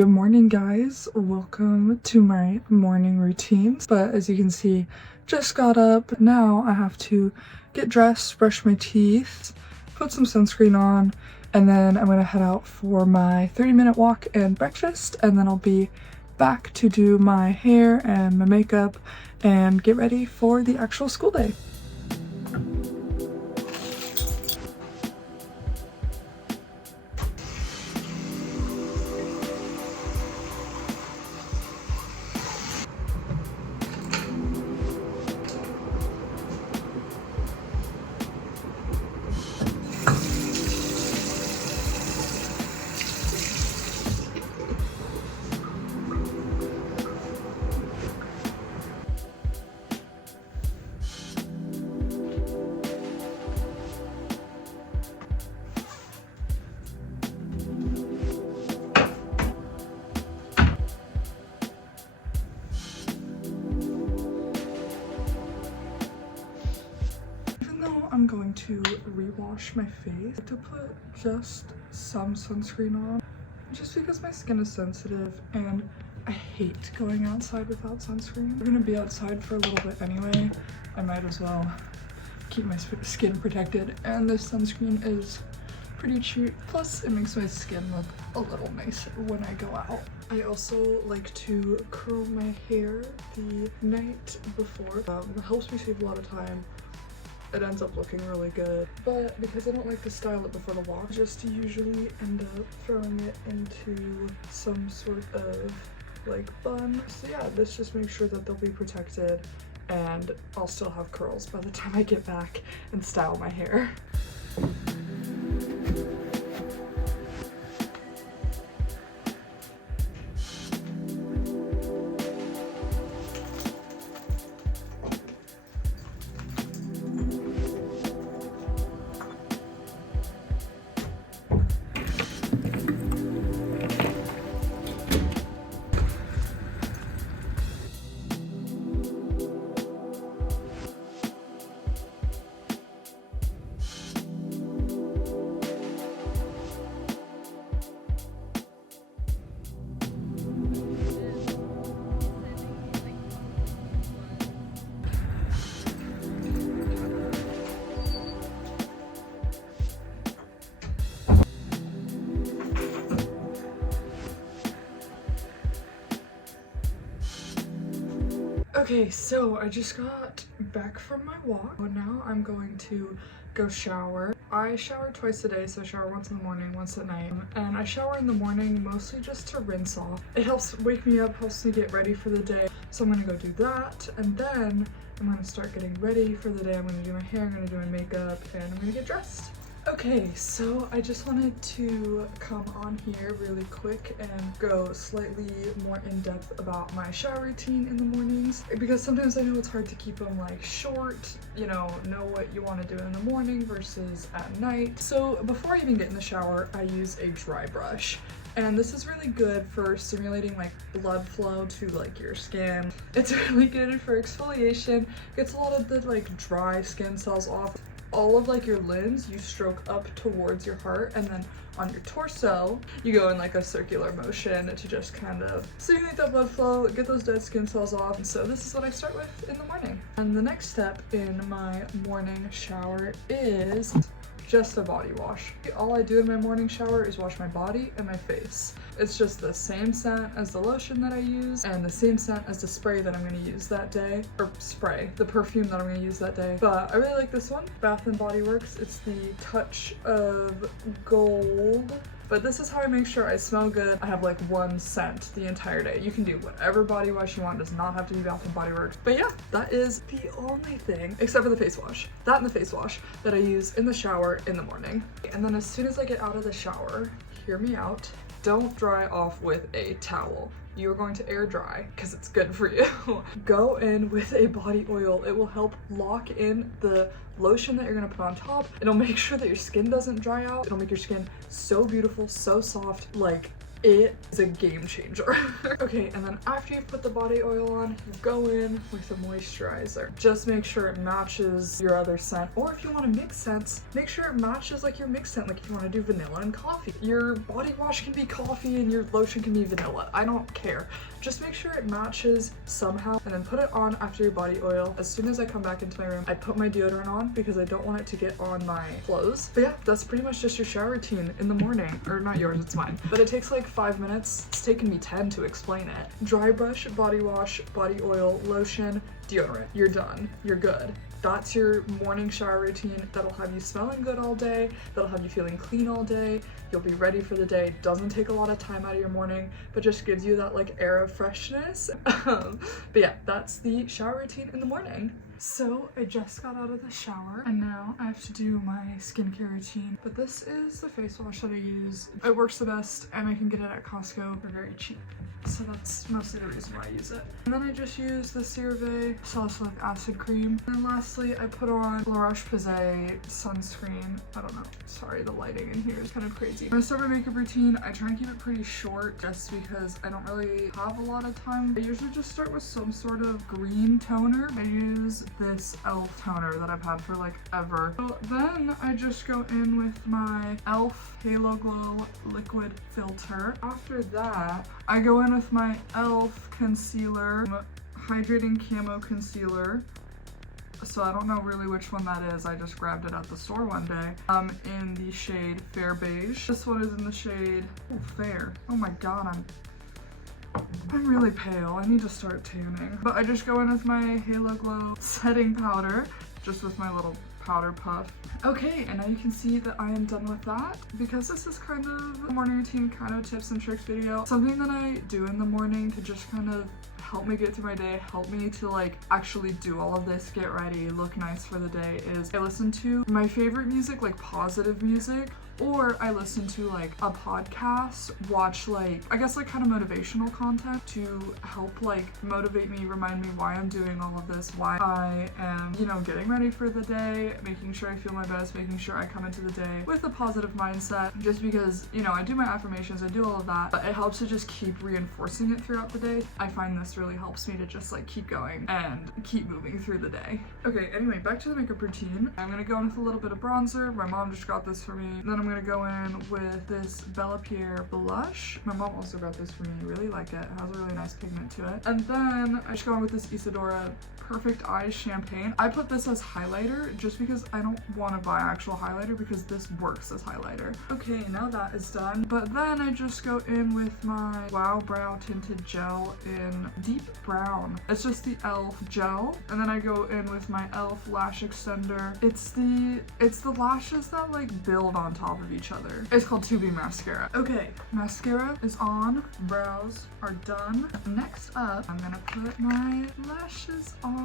Good morning, guys. Welcome to my morning routines. But as you can see, just got up. Now I have to get dressed, brush my teeth, put some sunscreen on, and then I'm gonna head out for my 30-minute walk and breakfast, and then I'll be back to do my hair and my makeup and get ready for the actual school day. I'm going to rewash my face to put just some sunscreen on, just because my skin is sensitive and I hate going outside without sunscreen. We're gonna be outside for a little bit anyway. I might as well keep my skin protected, and this sunscreen is pretty cheap. Plus, it makes my skin look a little nicer when I go out. I also like to curl my hair the night before. It helps me save a lot of time. It ends up looking really good, but because I don't like to style it before the walk, I just usually end up throwing it into some sort of like bun. So yeah, this just makes sure that they'll be protected and I'll still have curls by the time I get back and style my hair. Okay, so I just got back from my walk. Now I'm going to go shower. I shower twice a day, so I shower once in the morning, once at night. And I shower in the morning mostly just to rinse off. It helps wake me up, helps me get ready for the day. So I'm gonna go do that, and then I'm gonna start getting ready for the day. I'm gonna do my hair, I'm gonna do my makeup, and I'm gonna get dressed. Okay, so I just wanted to come on here really quick and go slightly more in depth about my shower routine in the mornings, because sometimes I know it's hard to keep them like short, you know what you want to do in the morning versus at night. So before I even get in the shower, I use a dry brush. And this is really good for stimulating like blood flow to like your skin. It's really good for exfoliation, gets a lot of the like dry skin cells off. All of like your limbs, you stroke up towards your heart, and then on your torso, you go in like a circular motion to just kind of stimulate that blood flow, get those dead skin cells off. And so this is what I start with in the morning. And the next step in my morning shower is just a body wash. All I do in my morning shower is wash my body and my face. It's just the same scent as the lotion that I use and the same scent as the spray that I'm going to use that day, or the perfume that I'm going to use that day. But I really like this one, Bath & Body Works. It's the Touch of Gold. But this is how I make sure I smell good. I have like one scent the entire day. You can do whatever body wash you want. It does not have to be Bath & Body Works. But yeah, that is the only thing, except for the face wash. That and the face wash that I use in the shower in the morning. And then as soon as I get out of the shower, hear me out, don't dry off with a towel. You're going to air dry because it's good for you. Go in with a body oil. It will help lock in the lotion that you're gonna put on top. It'll make sure that your skin doesn't dry out. It'll make your skin so beautiful, so soft. Like, It is a game changer. Okay, and then after you've put the body oil on, you go in with a moisturizer. Just make sure it matches your other scent, or if you want to mix scents, make sure it matches like your mix scent. Like if you want to do vanilla and coffee, your body wash can be coffee and your lotion can be vanilla. I don't care. Just make sure it matches somehow, and then put it on after your body oil. As soon as I come back into my room, I put my deodorant on because I don't want it to get on my clothes. But yeah, that's pretty much just your shower routine in the morning. Or not yours, it's mine. But it takes like 5 minutes. It's taken me 10 to explain it. Dry brush, body wash, body oil, lotion, deodorant. You're done. You're good. That's your morning shower routine. That'll have you smelling good all day. That'll have you feeling clean all day. You'll be ready for the day. Doesn't take a lot of time out of your morning, but just gives you that like air of freshness. But yeah, that's the shower routine in the morning. So I just got out of the shower and now I have to do my skincare routine. But this is the face wash that I use. It works the best and I can get it at Costco for very cheap. So that's mostly the reason why I use it. And then I just use the CeraVe Salicylic Acid Cream. And then lastly, I put on La Roche-Posay sunscreen. I don't know. Sorry, the lighting in here is kind of crazy. When I start my makeup routine, I try and keep it pretty short just because I don't really have a lot of time. I usually just start with some sort of green toner. I use this e.l.f. toner that I've had for like ever. So then I just go in with my e.l.f. Halo Glow Liquid Filter. After that, I go in with my e.l.f. concealer, Hydrating Camo Concealer. So I don't know really which one that is. I just grabbed it at the store one day. In the shade Fair Beige. This one is in the shade Fair. Oh my god, I'm really pale. I need to start tanning. But I just go in with my Halo Glow setting powder, just with my little powder puff. Okay, and now you can see that I am done with that. Because this is kind of a morning routine kind of tips and tricks video, something that I do in the morning to just kind of help me get through my day, help me to like actually do all of this, get ready, look nice for the day, is I listen to my favorite music, like positive music, or I listen to like a podcast, watch like, I guess like kind of motivational content to help like motivate me, remind me why I'm doing all of this, why I am, you know, getting ready for the day, making sure I feel my best, making sure I come into the day with a positive mindset, just because, you know, I do my affirmations, I do all of that, but it helps to just keep reinforcing it throughout the day. I find this really helps me to just like keep going and keep moving through the day. Okay, anyway, back to the makeup routine. I'm gonna go in with a little bit of bronzer. My mom just got this for me. Then I'm gonna go in with this Bella Pierre blush. My mom also got this for me. Really like it. It has a really nice pigment to it. And then I just go in with this Isadora Perfect Eyes Champagne. I put this as highlighter just because I don't want to buy actual highlighter because this works as highlighter. Okay, now that is done. But then I just go in with my Wow Brow Tinted Gel in deep brown. It's just the e.l.f. gel. And then I go in with my e.l.f. lash extender. It's the lashes that like build on top of each other. It's called 2B mascara. Okay, mascara is on. Brows are done. Next up, I'm gonna put my lashes on.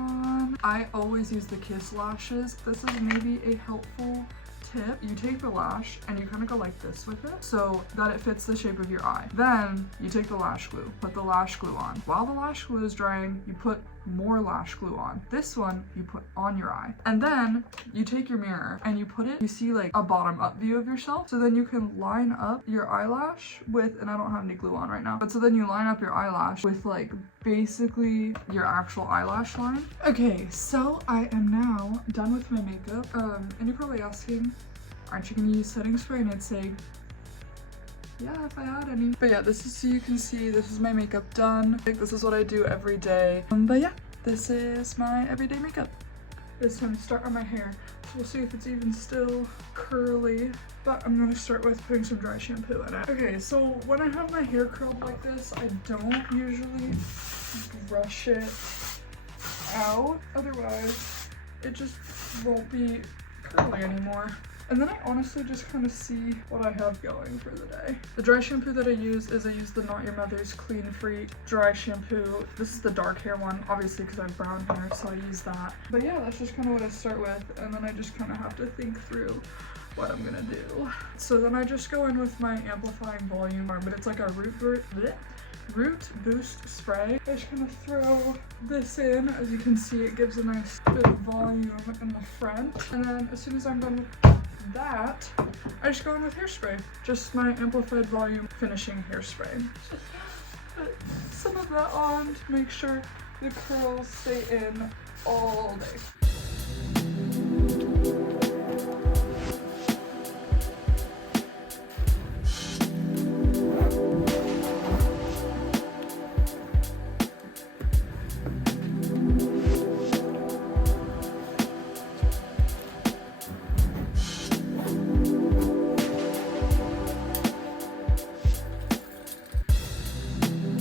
I always use the Kiss lashes. This is maybe a helpful tip. You take the lash and you kind of go like this with it so that it fits the shape of your eye. Then you take the lash glue, put the lash glue on. While the lash glue is drying, you put more lash glue on. This one you put on your eye. And then you take your mirror and you put it, you see like a bottom up view of yourself. So then you can line up your eyelash with, and I don't have any glue on right now, but so then you line up your eyelash with like basically your actual eyelash line. Okay, so I am now done with my makeup. And you're probably asking, aren't you gonna use setting spray? And I'd say, yeah, if I had any. But yeah, this is, so you can see, this is my makeup done. Like, this is what I do every day. But yeah, this is my everyday makeup. It's time to start on my hair. So we'll see if it's even still curly. But I'm gonna start with putting some dry shampoo in it. Okay, so when I have my hair curled like this, I don't usually brush it out. Otherwise, it just won't be curly anymore. And then I honestly just kind of see what I have going for the day. The dry shampoo that I use is I use the Not Your Mother's Clean Free dry shampoo. This is the dark hair one, obviously because I have brown hair, so I use that. But yeah, that's just kind of what I start with, and then I just kind of have to think through what I'm gonna do. So then I just go in with my Amplifying Volume Bar, but it's like a Root Boost Spray. I just kind of throw this in. As you can see, it gives a nice bit of volume in the front. And then as soon as I'm done with that, I just go in with hairspray. Just my amplified volume finishing hairspray. Just put some of that on to make sure the curls stay in all day.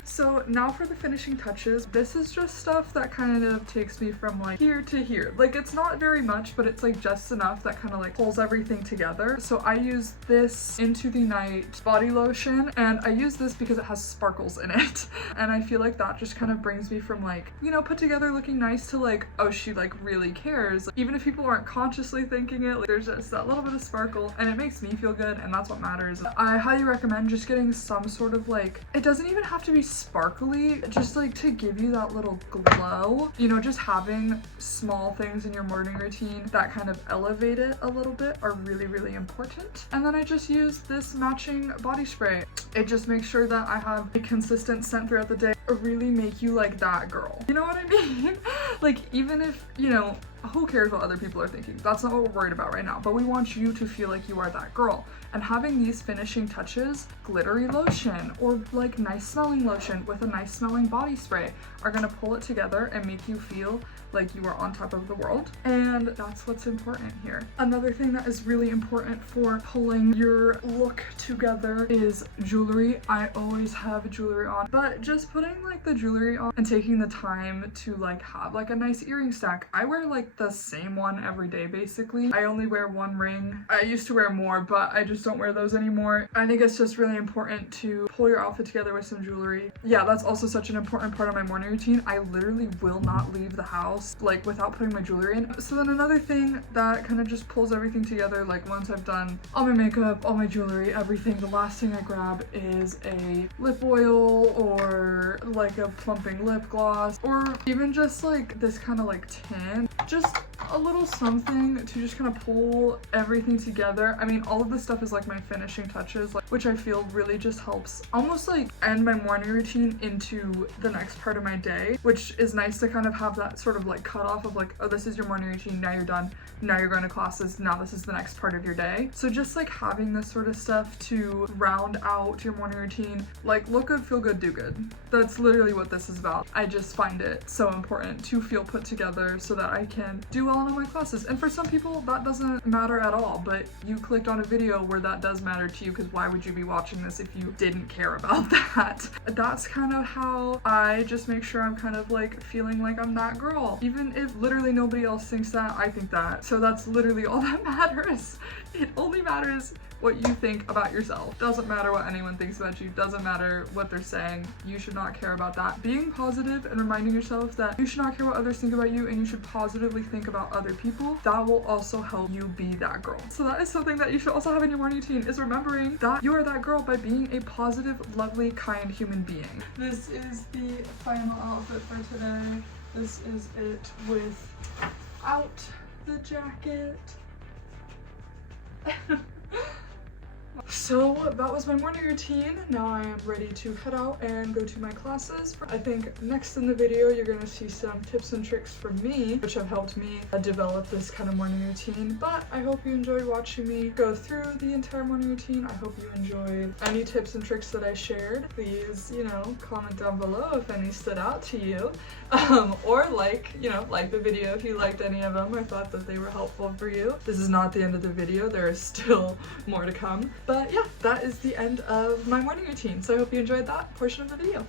So now for the finishing touches. This is just stuff that kind of takes me from like here to here. Like it's not very much, but it's like just enough that kind of like pulls everything together. So I use this Into the Night body lotion, and I use this because it has sparkles in it. And I feel like that just kind of brings me from like, you know, put together looking nice to like, oh, she like really cares. Like, even if people aren't consciously thinking it, like, there's just that little bit of sparkle and it makes me feel good, and that's what matters. I highly recommend just getting some sort of like, it doesn't even have to be sparkly, just like to give you that little glow. You know, just having small things in your morning routine that kind of elevate it a little bit are really, really important. And then I just use this matching body spray. It just makes sure that I have a consistent scent throughout the day, or really make you like that girl. You know what I mean? Like, even if, you know, who cares what other people are thinking? That's not what we're worried about right now, but we want you to feel like you are that girl. And having these finishing touches, glittery lotion or like nice smelling lotion with a nice smelling body spray, are gonna pull it together and make you feel like you are on top of the world. And that's what's important here. Another thing that is really important for pulling your look together is jewelry. I always have jewelry on, but just putting like the jewelry on and taking the time to like have like a nice earring stack. I wear like the same one every day basically. I only wear one ring. I used to wear more, but I just don't wear those anymore. I think it's just really important to pull your outfit together with some jewelry. Yeah, that's also such an important part of my morning routine. I literally will not leave the house like without putting my jewelry in. So then another thing that kind of just pulls everything together, like once I've done all my makeup, all my jewelry, everything, the last thing I grab is a lip oil or like a plumping lip gloss, or even just like this kind of like tint, just a little something to just kind of pull everything together. I mean, all of this stuff is like my finishing touches, like, which I feel really just helps almost like end my morning routine into the next part of my day, which is nice to kind of have that sort of like cut off of like, oh, this is your morning routine, now you're done, now you're going to classes, now this is the next part of your day. So just like having this sort of stuff to round out your morning routine, like look good, feel good, do good. That's literally what this is about. I just find it so important to feel put together so that I can do well in all my classes. And for some people that doesn't matter at all, but you clicked on a video where that does matter to you, because why would you be watching this if you didn't care about that? That's kind of how I just make sure I'm kind of like feeling like I'm that girl. Even if literally nobody else thinks that, I think that. So that's literally all that matters. It only matters what you think about yourself. Doesn't matter what anyone thinks about you, doesn't matter what they're saying. You should not care about that. Being positive and reminding yourself that you should not care what others think about you and you should positively think about other people, that will also help you be that girl. So that is something that you should also have in your morning routine, is remembering that you are that girl by being a positive, lovely, kind human being. This is the final outfit for today. This is it without the jacket. So that was my morning routine. Now I am ready to head out and go to my classes. I think next in the video you're gonna see some tips and tricks from me, which have helped me develop this kind of morning routine. But I hope you enjoyed watching me go through the entire morning routine. I hope you enjoyed any tips and tricks that I shared. Please, you know, comment down below if any stood out to you. Or like the video if you liked any of them or thought that they were helpful for you. This is not the end of the video. There is still more to come. But yeah, that is the end of my morning routine. So I hope you enjoyed that portion of the video.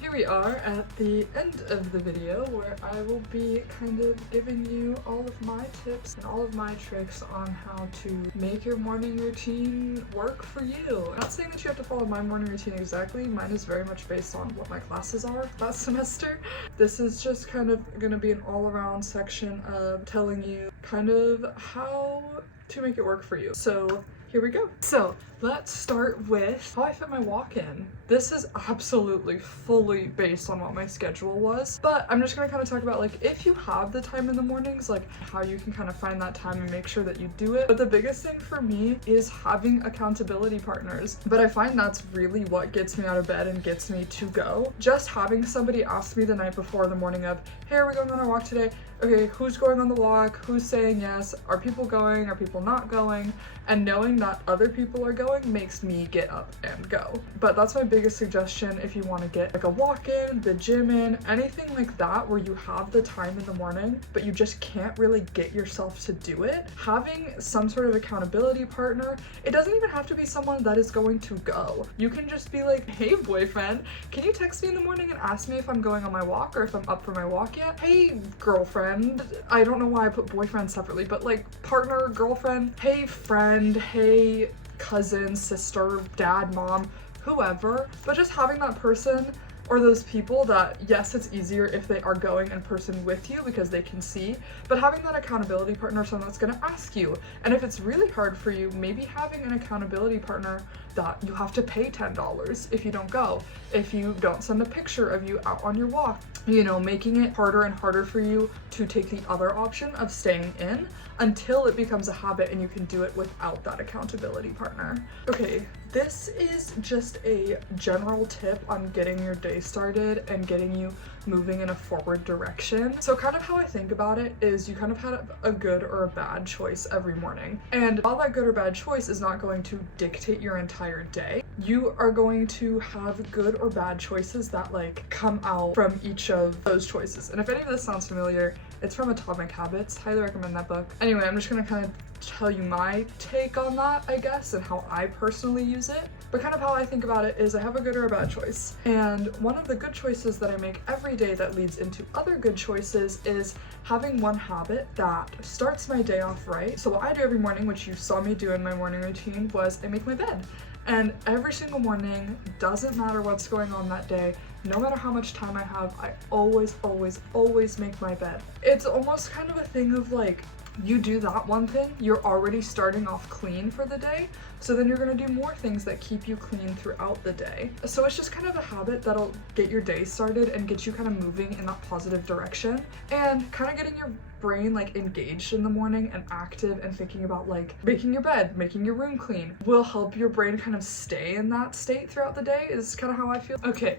Here we are at the end of the video where I will be kind of giving you all of my tips and all of my tricks on how to make your morning routine work for you. I'm not saying that you have to follow my morning routine exactly. Mine is very much based on what my classes are that semester. This is just kind of going to be an all-around section of telling you kind of how to make it work for you. So here we go. So let's start with how I fit my walk in. This is absolutely fully based on what my schedule was, but I'm just gonna kind of talk about like if you have the time in the mornings, like how you can kind of find that time and make sure that you do it. But the biggest thing for me is having accountability partners. But I find that's really what gets me out of bed and gets me to go. Just having somebody ask me the night before, the morning of, hey, are we going on our walk today? Okay, who's going on the walk? Who's saying yes? Are people going? Are people not going? And knowing that other people are going makes me get up and go. But that's my biggest suggestion if you want to get like a walk in, the gym in, anything like that where you have the time in the morning, but you just can't really get yourself to do it. Having some sort of accountability partner, it doesn't even have to be someone that is going to go. You can just be like, hey boyfriend, can you text me in the morning and ask me if I'm going on my walk or if I'm up for my walk yet? Hey girlfriend, I don't know why I put boyfriend separately, but like partner, girlfriend, hey friend, hey cousin, sister, dad, mom, whoever. But just having that person or those people that, yes, it's easier if they are going in person with you because they can see, but having that accountability partner, someone that's gonna ask you. And if it's really hard for you, maybe having an accountability partner that you have to pay $10 if you don't go, if you don't send a picture of you out on your walk, you know, making it harder and harder for you to take the other option of staying in until it becomes a habit and you can do it without that accountability partner. Okay, this is just a general tip on getting your day started and getting you moving in a forward direction. So kind of how I think about it is you kind of had a good or a bad choice every morning. And while that good or bad choice is not going to dictate your entire day, you are going to have good or bad choices that like come out from each of those choices. And if any of this sounds familiar, it's from Atomic Habits. Highly recommend that book. Anyway, I'm just gonna kind of tell you my take on that, I guess, and how I personally use it. But kind of how I think about it is I have a good or a bad choice. And one of the good choices that I make every day that leads into other good choices is having one habit that starts my day off right. So what I do every morning, which you saw me do in my morning routine, was I make my bed. And every single morning, doesn't matter what's going on that day, no matter how much time I have, I always, always, always make my bed. It's almost kind of a thing of like, you do that one thing, you're already starting off clean for the day, so then you're gonna do more things that keep you clean throughout the day. So it's just kind of a habit that'll get your day started and get you kind of moving in that positive direction and kind of getting your brain like engaged in the morning and active and thinking about like making your bed, making your room clean will help your brain kind of stay in that state throughout the day is kind of how I feel. Okay,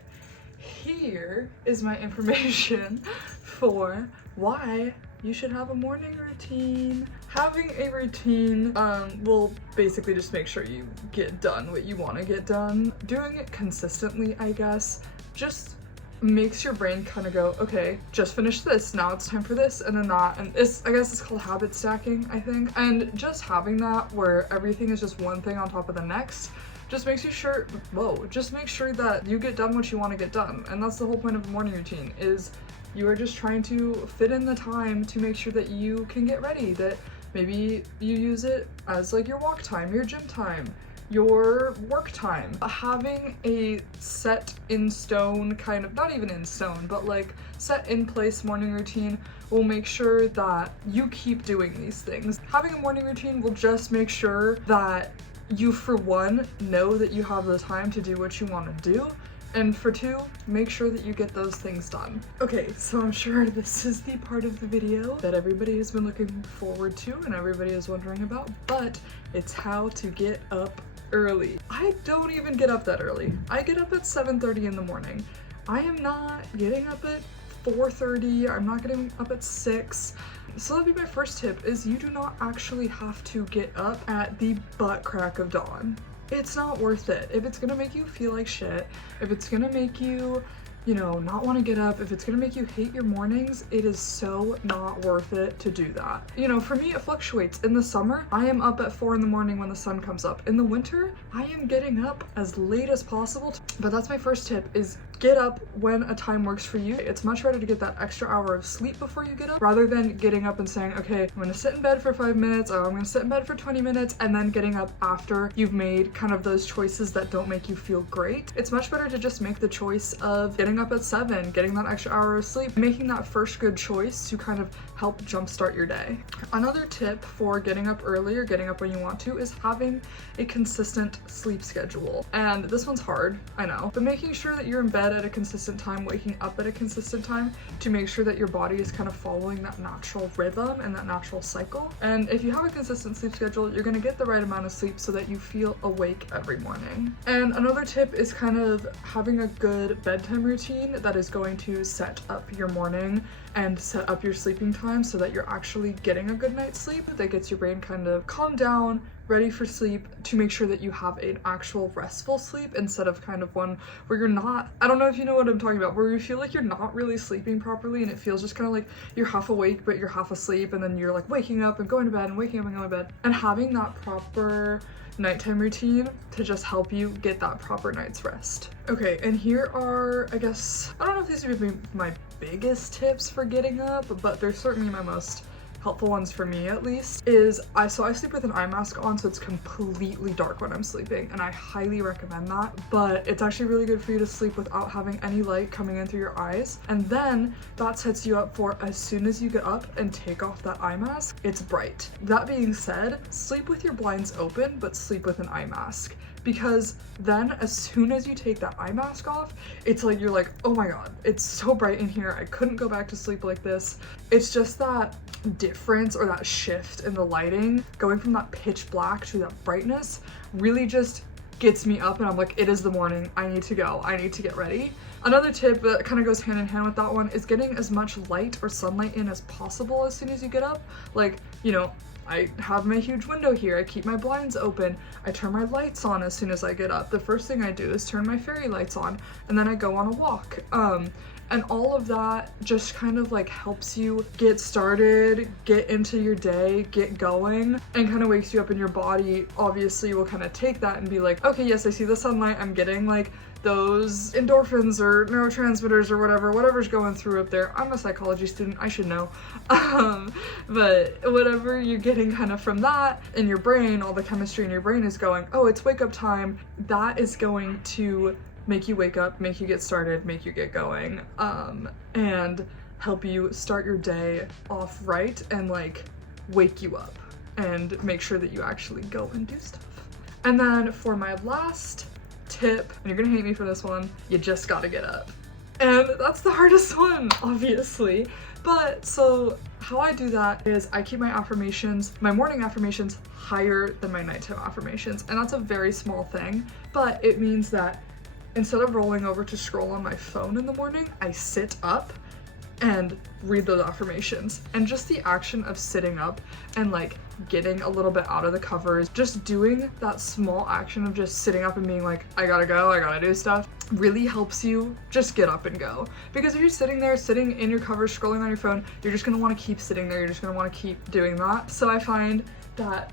here is my information for why you should have a morning routine. Having a routine will basically just make sure you get done what you want to get done. Doing it consistently, I guess, just makes your brain kind of go, okay, just finished this, now it's time for this, and then that, and this, I guess it's called habit stacking, I think. And just having that where everything is just one thing on top of the next just makes you sure, just make sure that you get done what you want to get done. And that's the whole point of a morning routine, is you are just trying to fit in the time to make sure that you can get ready, that maybe you use it as like your walk time, your gym time, your work time. Having a set in stone kind of, not even in stone, but like set in place morning routine will make sure that you keep doing these things. Having a morning routine will just make sure that you, for one, know that you have the time to do what you want to do, and for two, make sure that you get those things done. Okay, so I'm sure this is the part of the video that everybody has been looking forward to and everybody is wondering about, but it's how to get up early. I don't even get up that early. I get up at 7:30 in the morning. I am not getting up at 4:30. I'm not getting up at 6. So that'd be my first tip, is you do not actually have to get up at the butt crack of dawn. It's not worth it. If it's gonna make you feel like shit, if it's gonna make you, you know, not want to get up, if it's gonna make you hate your mornings, it is so not worth it to do that. You know, for me, it fluctuates. In the summer, I am up at 4 in the morning when the sun comes up. In the winter, I am getting up as late as possible. But that's my first tip, is get up when a time works for you. It's much better to get that extra hour of sleep before you get up, rather than getting up and saying, okay, I'm gonna sit in bed for 5 minutes, or I'm gonna sit in bed for 20 minutes, and then getting up after you've made kind of those choices that don't make you feel great. It's much better to just make the choice of getting waking up at 7, getting that extra hour of sleep, making that first good choice to kind of help jumpstart your day. Another tip for getting up early or getting up when you want to is having a consistent sleep schedule. And this one's hard, I know, but making sure that you're in bed at a consistent time, waking up at a consistent time to make sure that your body is kind of following that natural rhythm and that natural cycle. And if you have a consistent sleep schedule, you're gonna get the right amount of sleep so that you feel awake every morning. And another tip is kind of having a good bedtime routine that is going to set up your morning and set up your sleeping time so that you're actually getting a good night's sleep that gets your brain kind of calmed down, ready for sleep, to make sure that you have an actual restful sleep instead of kind of one where you're not, I don't know if you know what I'm talking about, where you feel like you're not really sleeping properly and it feels just kind of like you're half awake but you're half asleep, and then you're like waking up and going to bed and waking up and going to bed. And having that proper nighttime routine to just help you get that proper night's rest. Okay, and here are, I guess, I don't know if these would be my biggest tips for getting up, but they're certainly my most helpful ones for me at least, is I sleep with an eye mask on, so it's completely dark when I'm sleeping, and I highly recommend that. But it's actually really good for you to sleep without having any light coming in through your eyes, and then that sets you up for as soon as you get up and take off that eye mask, it's bright. That being said, sleep with your blinds open, but sleep with an eye mask, because then as soon as you take that eye mask off, it's like you're like, oh my god, it's so bright in here, I couldn't go back to sleep like this. It's just that difference or that shift in the lighting, going from that pitch black to that brightness, really just gets me up, and I'm like, it is the morning, I need to go, I need to get ready. Another tip that kind of goes hand in hand with that one is getting as much light or sunlight in as possible as soon as you get up. Like, you know, I have my huge window here, I keep my blinds open, I turn my lights on as soon as I get up. The first thing I do is turn my fairy lights on, and then I go on a walk. And all of that just kind of like helps you get started, get into your day, get going, and kind of wakes you up, in your body obviously will kind of take that and be like, okay, yes, I see the sunlight, I'm getting like those endorphins or neurotransmitters or whatever's going through up there. I'm a psychology student, I should know. But whatever you're getting kind of from that in your brain, all the chemistry in your brain is going, oh, it's wake up time. That is going to make you wake up, make you get started, make you get going, and help you start your day off right and like wake you up and make sure that you actually go and do stuff. And then for my last tip, and you're gonna hate me for this one, you just gotta get up. And that's the hardest one, obviously. But so how I do that is I keep my affirmations, my morning affirmations, higher than my nighttime affirmations. And that's a very small thing, but it means that instead of rolling over to scroll on my phone in the morning, I sit up and read those affirmations. And just the action of sitting up and like getting a little bit out of the covers, just doing that small action of just sitting up and being like, I gotta go, I gotta do stuff, really helps you just get up and go. Because if you're sitting there, sitting in your covers, scrolling on your phone, you're just gonna wanna keep sitting there, you're just gonna wanna keep doing that. So I find that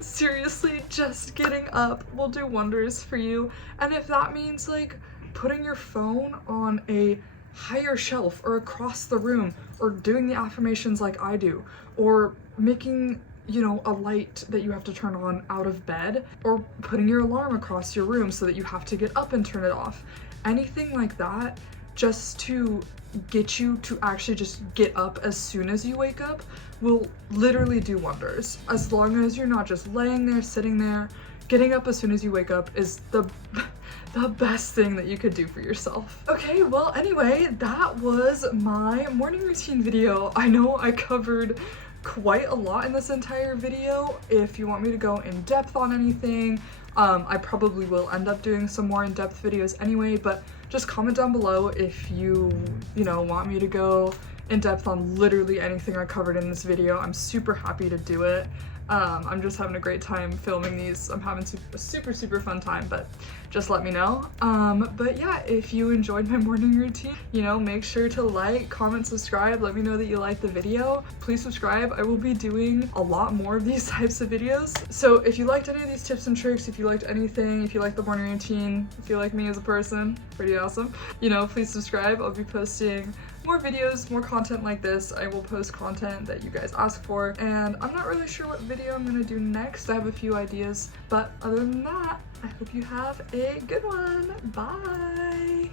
seriously, just getting up will do wonders for you. And if that means like putting your phone on a higher shelf or across the room, or doing the affirmations like I do, or making, you know, a light that you have to turn on out of bed, or putting your alarm across your room so that you have to get up and turn it off, anything like that, just to get you to actually just get up as soon as you wake up will literally do wonders. As long as you're not just laying there, sitting there, getting up as soon as you wake up is the best thing that you could do for yourself. Okay, well anyway, that was my morning routine video. I know I covered quite a lot in this entire video. If you want me to go in depth on anything, I probably will end up doing some more in-depth videos anyway, but just comment down below if you know, want me to go in depth on literally anything I covered in this video. I'm super happy to do it. I'm just having a great time filming these. I'm having a super fun time, but just let me know. But yeah, if you enjoyed my morning routine, you know, make sure to like, comment, subscribe, let me know that you liked the video. Please subscribe. I will be doing a lot more of these types of videos. So if you liked any of these tips and tricks, if you liked anything, if you like the morning routine, if you like me as a person, pretty awesome, you know, please subscribe. I'll be posting more videos, more content like this. I will post content that you guys ask for, and I'm not really sure what video I'm gonna do next. I have a few ideas, but other than that, I hope you have a good one. Bye!